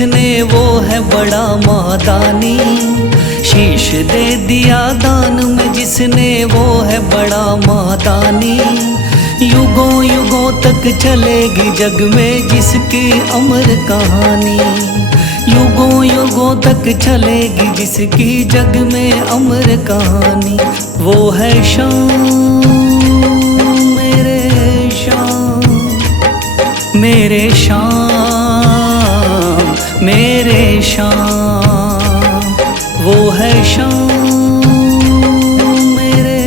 जिसने वो है बड़ा महादानी। शीश दे दिया दान में जिसने वो है बड़ा महादानी। युगों युगों तक चलेगी जग में जिसकी अमर कहानी। युगों युगों तक चलेगी जिसकी जग में अमर कहानी। वो है शाम मेरे शाम, मेरे शाम मेरे शाम। वो है शाम मेरे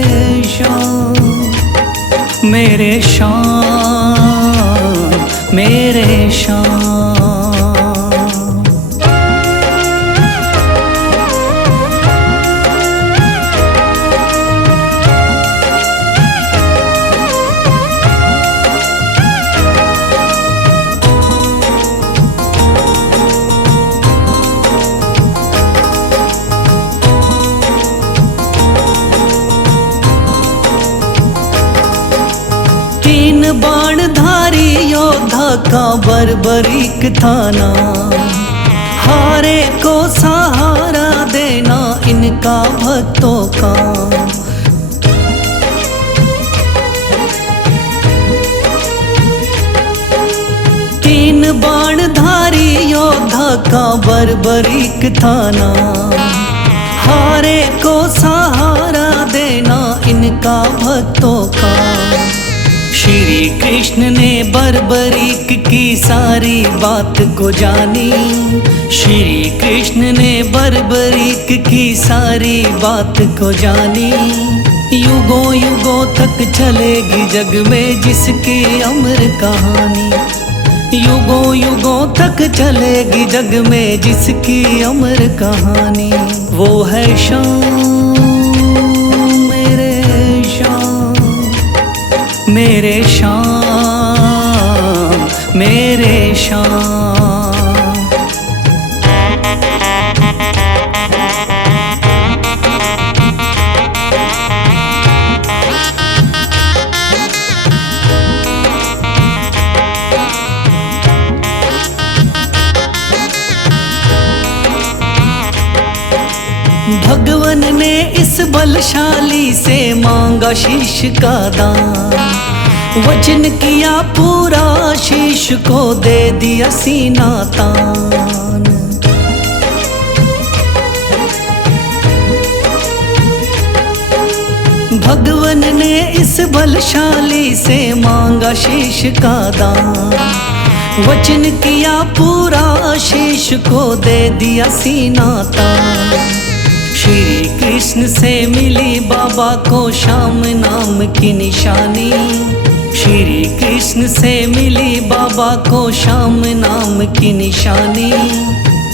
शाम, मेरे शाम मेरे शाम। तीन बाणधारी योद्धा का बर्बरीक थाना। हारे को सहारा देना इनका भक्तों का। तीन बाणधारी योद्धा का बर्बरीक थाना। हारे को सहारा देना इनका भक्तों का। श्री कृष्ण ने बर्बरीक की सारी बात को जानी। श्री कृष्ण ने बर्बरीक की सारी बात को जानी। युगों युगों तक चलेगी जग में जिसकी अमर कहानी। युगों युगों तक चलेगी जग में जिसकी अमर कहानी। वो है शाम मेरे शाम, मेरे शाम मेरे शाम। भगवान ने इस बलशाली से मांगा शीश का दान। वचन किया पूरा शीश को दे दिया सीना तान। भगवान ने इस बलशाली से मांगा शीश का दान। वचन किया पूरा शीश को दे दिया सीना तान। श्री कृष्ण से मिली बाबा को श्याम नाम की निशानी। श्री कृष्ण से मिली बाबा को श्याम नाम की निशानी।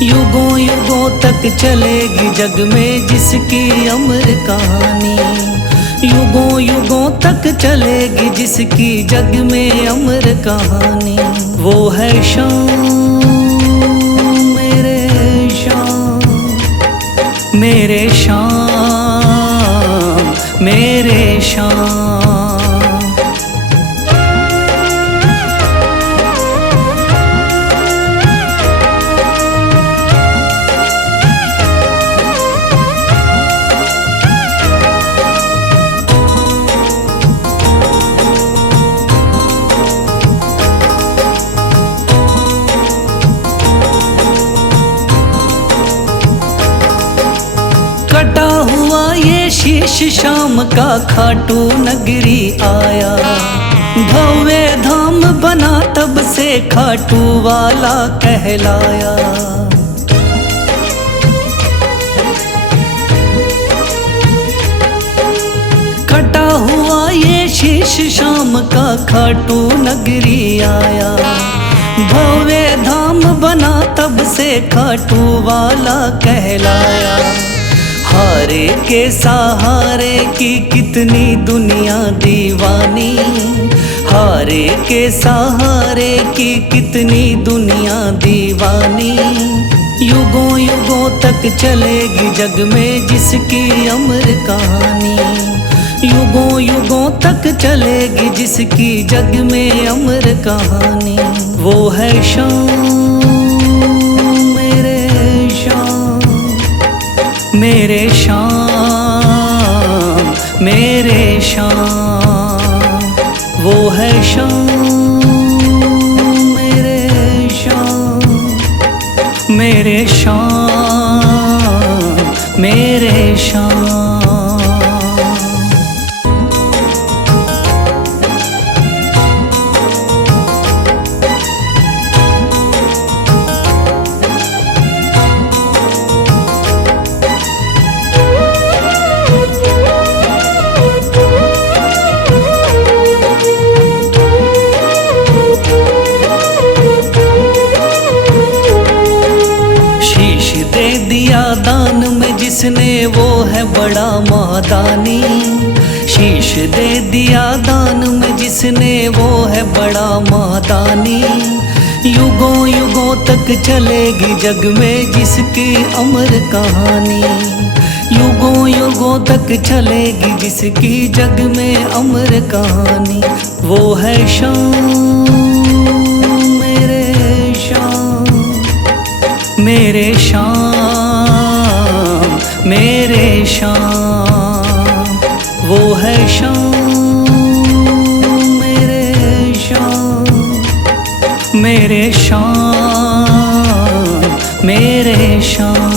युगों युगों तक चलेगी जग में जिसकी अमर कहानी। युगों युगों तक चलेगी जिसकी जग में अमर कहानी। वो है शाम मेरे शाम, मेरे शाम मेरे शाम। कटा हुआ ये शीश शाम का खाटू नगरी आया। भव्य धाम बना तब से खाटू वाला कहलाया। कटा हुआ ये शीश शाम का खाटू नगरी आया। भव्य धाम बना तब से खाटू वाला कहलाया। हारे के सहारे की कितनी दुनिया दीवानी। हारे के सहारे की कितनी दुनिया दीवानी। युगों युगों तक चलेगी जग में जिसकी अमर कहानी। युगों युगों तक चलेगी जिसकी जग में अमर कहानी। वो है शाम मेरे श्याम मेरे श्याम, वो है श्याम मेरे श्याम, मेरे श्याम मेरे श्याम। दिया दान में जिसने वो है बड़ा महादानी, शीश दे दिया दान में जिसने वो है बड़ा महादानी। युगों युगों तक चलेगी जग में जिसकी अमर कहानी, युगों युगों तक चलेगी जिसकी जग में अमर कहानी। वो है श्याम मेरे श्याम, मेरे श्याम मेरे श्याम, वो है श्याम मेरे श्याम, मेरे श्याम मेरे श्याम।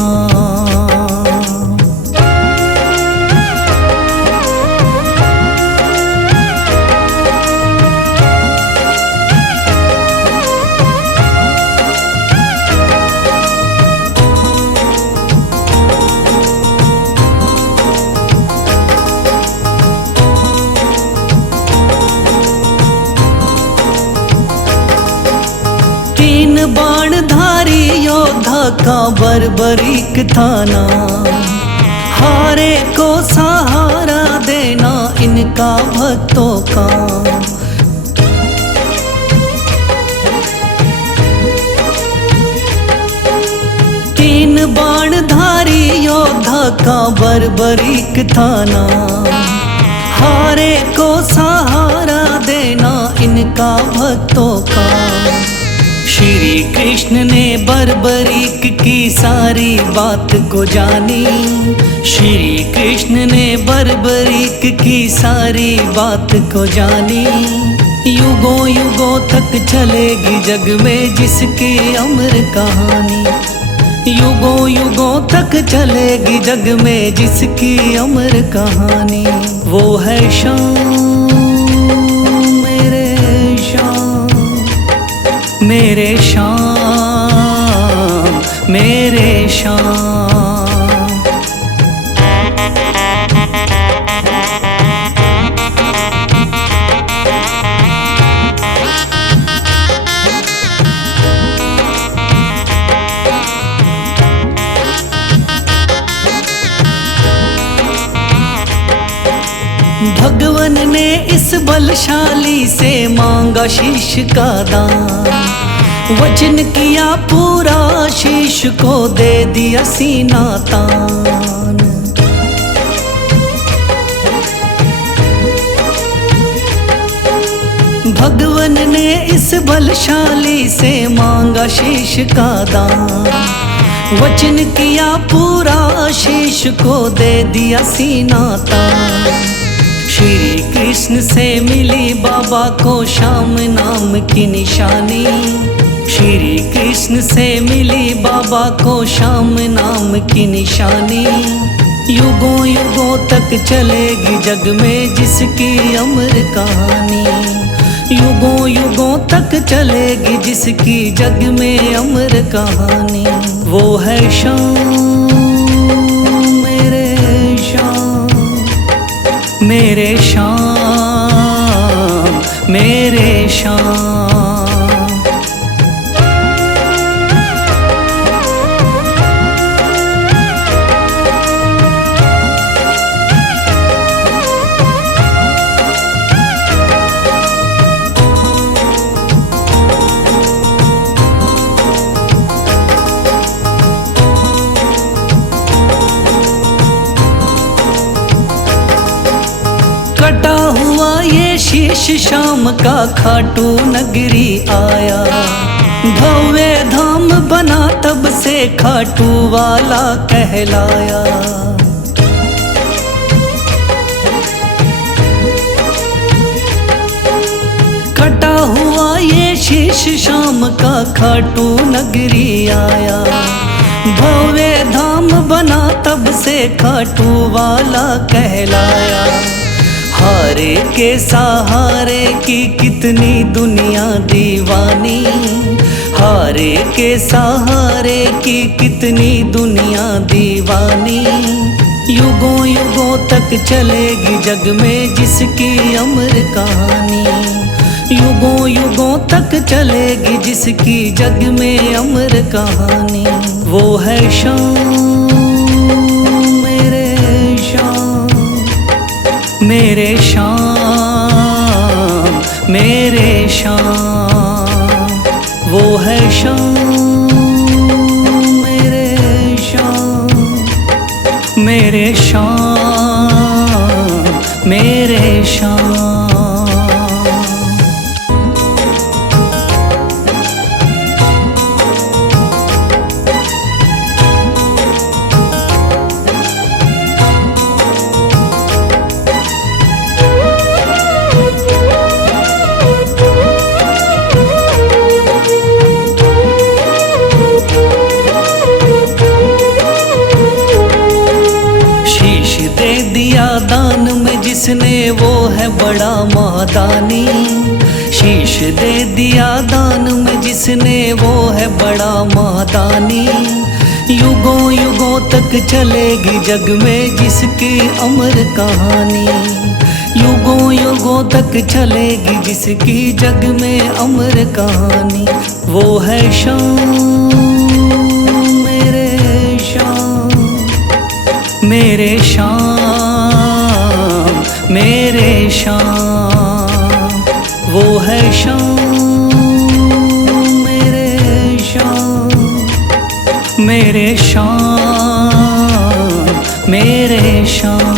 बाणधारी योद्धा का बर्बरीक थाना, हारे को सहारा देना इनका भक्तों का। तीन बाणधारी योद्धा का बर्बरीक थाना, हारे को सहारा देना इनका भक्तों का। श्री कृष्ण ने बर्बरीक की सारी बात को जानी, श्री कृष्ण ने बर्बरीक की सारी बात को जानी। युगों युगों तक चलेगी जग में जिसकी अमर कहानी, युगों युगों तक चलेगी जग में जिसकी अमर कहानी। वो है श्याम मेरे श्याम, मेरे श्याम मेरे श्याम। भगवन ने इस बलशाली से मांगा शीश का दान, वचन किया पूरा शीश को दे दिया सीना तान। भगवन ने इस बलशाली से मांगा शीश का दान, वचन किया पूरा शीश को दे दिया सीना तान। श्री कृष्ण से मिली बाबा को श्याम नाम की निशानी, श्री कृष्ण से मिली बाबा को श्याम नाम की निशानी। युगों युगों तक चलेगी जग में जिसकी अमर कहानी, युगों युगों तक चलेगी जिसकी जग में अमर कहानी। वो है श्याम मेरे श्याम, मेरे श्याम मेरे श्याम। कटा हुआ ये शीश शाम का खाटू नगरी आया, भव्य धाम बना तब से खाटू वाला कहलाया। कटा हुआ ये शीश शाम का खाटू नगरी आया। भव्य धाम बना तब से खाटू वाला कहलाया। हारे के सहारे की कितनी दुनिया दीवानी, हारे के सहारे की कितनी दुनिया दीवानी। युगों युगों तक चलेगी जग में जिसकी अमर कहानी, युगों युगों तक चलेगी जिसकी जग में अमर कहानी। वो है शाम मेरे शाम, मेरे शाम मेरे शाम। वो है शाम मेरे शाम, मेरे शाम मेरे शाम। दान में जिसने वो है बड़ा महादानी, शीश दे दिया दान में जिसने वो है बड़ा महादानी। युगों युगों तक चलेगी जग में जिसकी अमर कहानी, युगों युगों तक चलेगी जिसकी जग में अमर कहानी। वो है शाम मेरे शाम, मेरे शाम मेरे शाम। वो है शाम मेरे शाम, मेरे शाम मेरे शाम।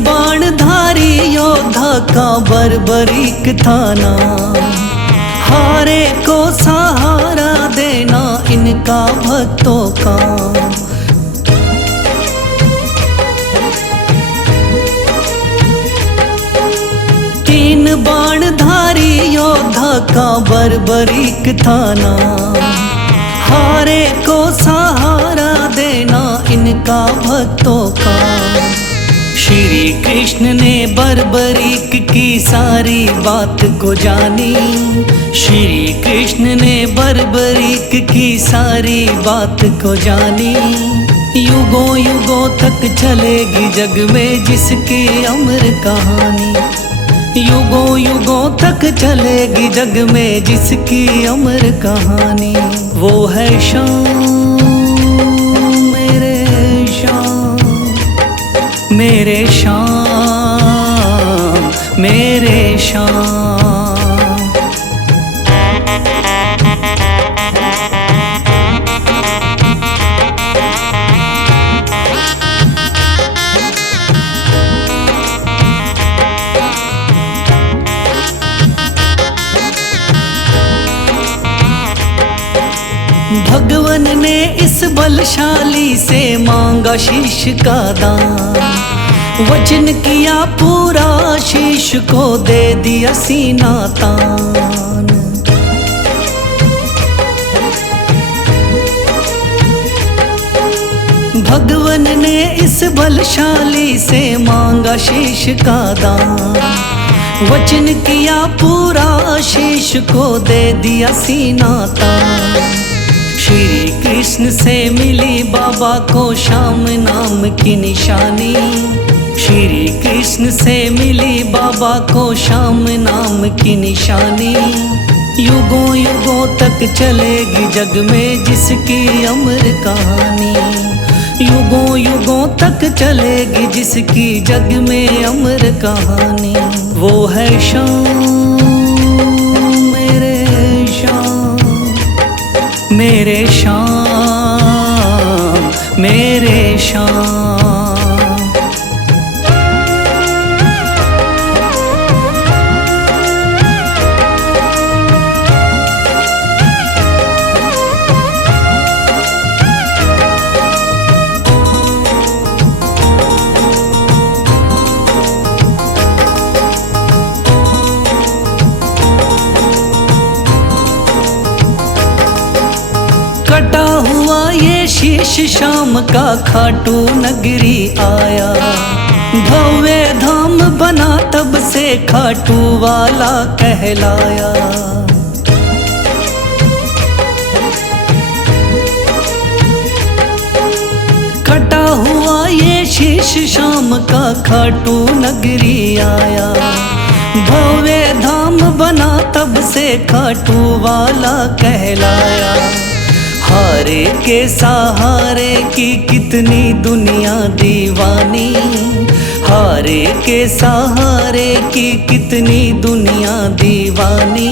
बाणधारी योद्धा का बर्बरीक था नाम, हारे को सहारा देना इनका भक्तों का। तीन बाणधारी योद्धा का बर्बरीक था नाम, हारे को सहारा देना इनका भक्तों का। श्री कृष्ण ने बर्बरीक की सारी बात को जानी, श्री कृष्ण ने बर्बरीक की सारी बात को जानी। युगों युगों तक चलेगी जग में जिसकी अमर कहानी, युगों युगों तक चलेगी जग में जिसकी अमर कहानी। वो है शाम मेरे शाम, मेरे शाम मेरे शाम। भगवन ने इस बलशाली से मांगा शीश का दान, वचन किया पूरा शीश को दे दिया सीना तान। भगवन ने इस बलशाली से मांगा शीश का दान, वचन किया पूरा शीश को दे दिया सीना तान। श्री कृष्ण से मिली बाबा को श्याम नाम की निशानी, श्री कृष्ण से मिली बाबा को श्याम नाम की निशानी। युगों युगों तक चलेगी जग में जिसकी अमर कहानी, युगों युगों तक चलेगी जिसकी जग में अमर कहानी। वो है शाम मेरे शाम, मेरे शाम, मेरे शाम। कटा हुआ ये शीश शाम का खाटू नगरी आया। भव्य धाम बना तब से खाटू वाला कहलाया। कटा हुआ ये शीश शाम का खाटू नगरी आया। भव्य धाम बना तब से खाटू वाला कहलाया। हारे के सहारे की कितनी दुनिया दीवानी। हारे के सहारे की कितनी दुनिया दीवानी।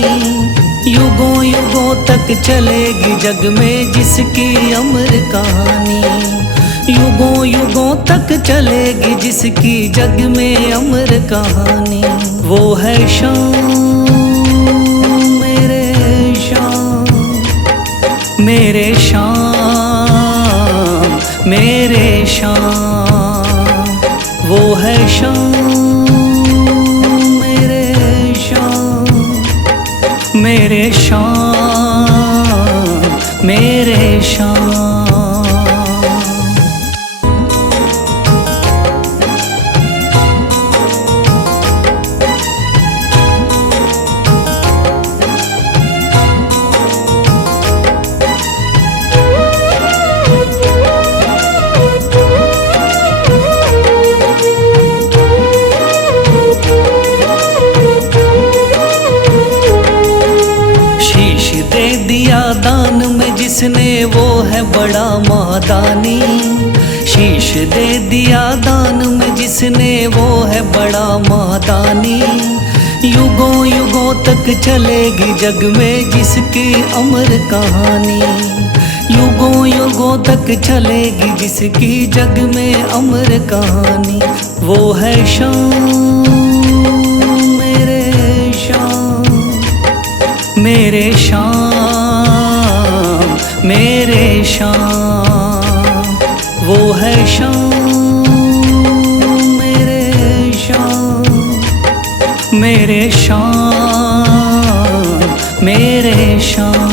युगों युगों तक चलेगी जग में जिसकी अमर कहानी। युगों युगों तक चलेगी जिसकी जग में अमर कहानी। वो है शाम मेरे शाम, मेरे शाम, मेरे शाम। वो है शाम मेरे शाम, मेरे शाम, मेरे शाम। दिया दान में जिसने वो है बड़ा महादानी। शीश दे दिया दान में जिसने वो है बड़ा महादानी। युगों युगों तक चलेगी जग में जिसकी अमर कहानी। युगों युगों तक चलेगी जिसकी जग में अमर कहानी। वो है शाम मेरे शाम, मेरे शाम, मेरे शाम। वो है शाम मेरे शाम, मेरे शाम, मेरे शाम।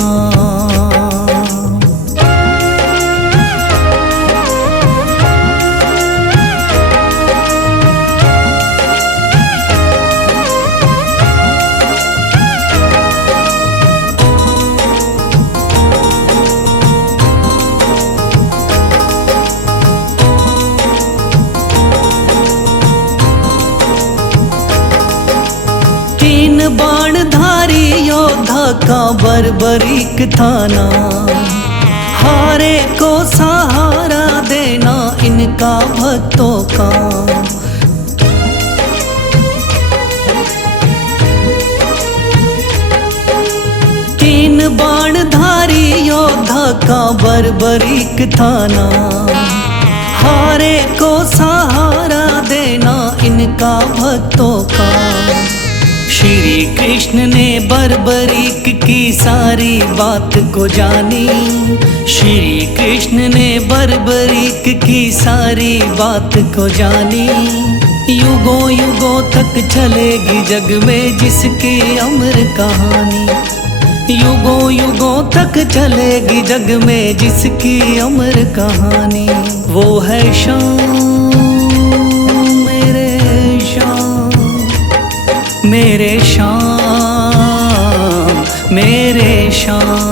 बाणधारी योद्धा का बर्बरीक थाना। हारे को सहारा देना इनका भक्तों का। तीन बाणधारी योद्धा का बर्बरीक थाना। हारे को सहारा देना इनका भक्तों का। श्री कृष्ण ने बर्बरीक की सारी बात को जानी। श्री कृष्ण ने बर्बरीक की सारी बात को जानी। युगों युगों तक चलेगी जग में जिसकी अमर कहानी। युगों युगों तक चलेगी जग में जिसकी अमर कहानी। वो है शाम मेरे शाम, मेरे शाम, मेरे शाम।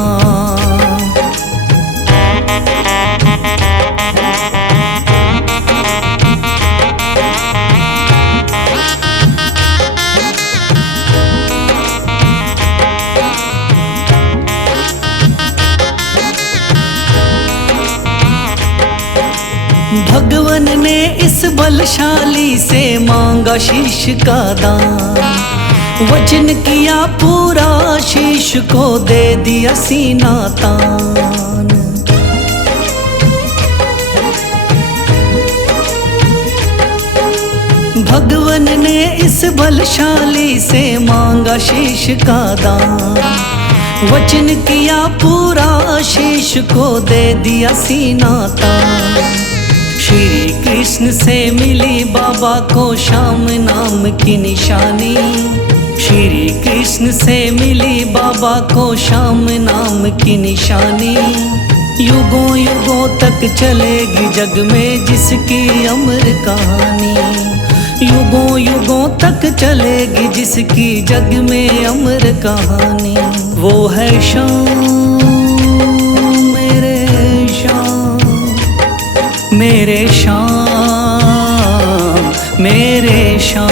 इस बलशाली से मांगा शीश का दान, वचन किया पूरा शीश को दे दिया सीना तान। भगवन ने इस बलशाली से मांगा शीश का दान, वचन किया पूरा शीश को दे दिया सीना तान। श्री कृष्ण से मिली बाबा को श्याम नाम की निशानी, श्री कृष्ण से मिली बाबा को श्याम नाम की निशानी। युगों युगों तक चलेगी जग में जिसकी अमर कहानी, युगों युगों तक चलेगी जिसकी जग में अमर कहानी। वो है श्याम मेरे श्याम, मेरे श्याम मेरे श्याम।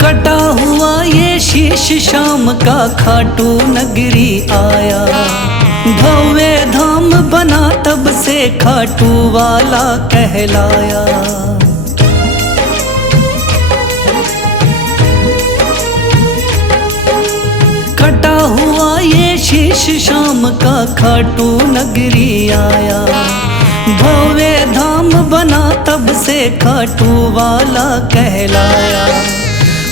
कटा हुआ ये शीश शाम का खाटू नगरी आया, भव्य धाम बना तब से खाटू वाला कहलाया। कटा हुआ ये शीश शाम का खाटू नगरी आया, भव्य धाम बना तब से खाटू वाला कहलाया।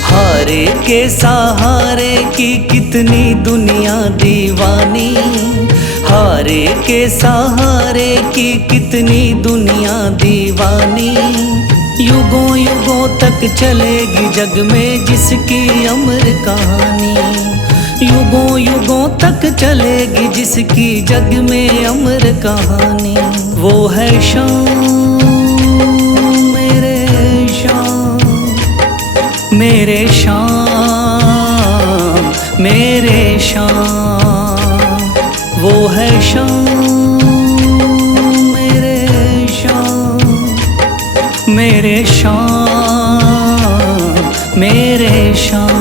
हारे के सहारे की कितनी दुनिया दीवानी, हारे के सहारे की कितनी दुनिया दीवानी। युगों युगों तक चलेगी जग में जिसकी अमर कहानी, युगों युगों तक चलेगी जिसकी जग में अमर कहानी। वो है श्याम मेरे श्याम, मेरे श्याम मेरे श्याम। वो है श्याम मेरे श्याम, मेरे श्याम मेरे श्याम।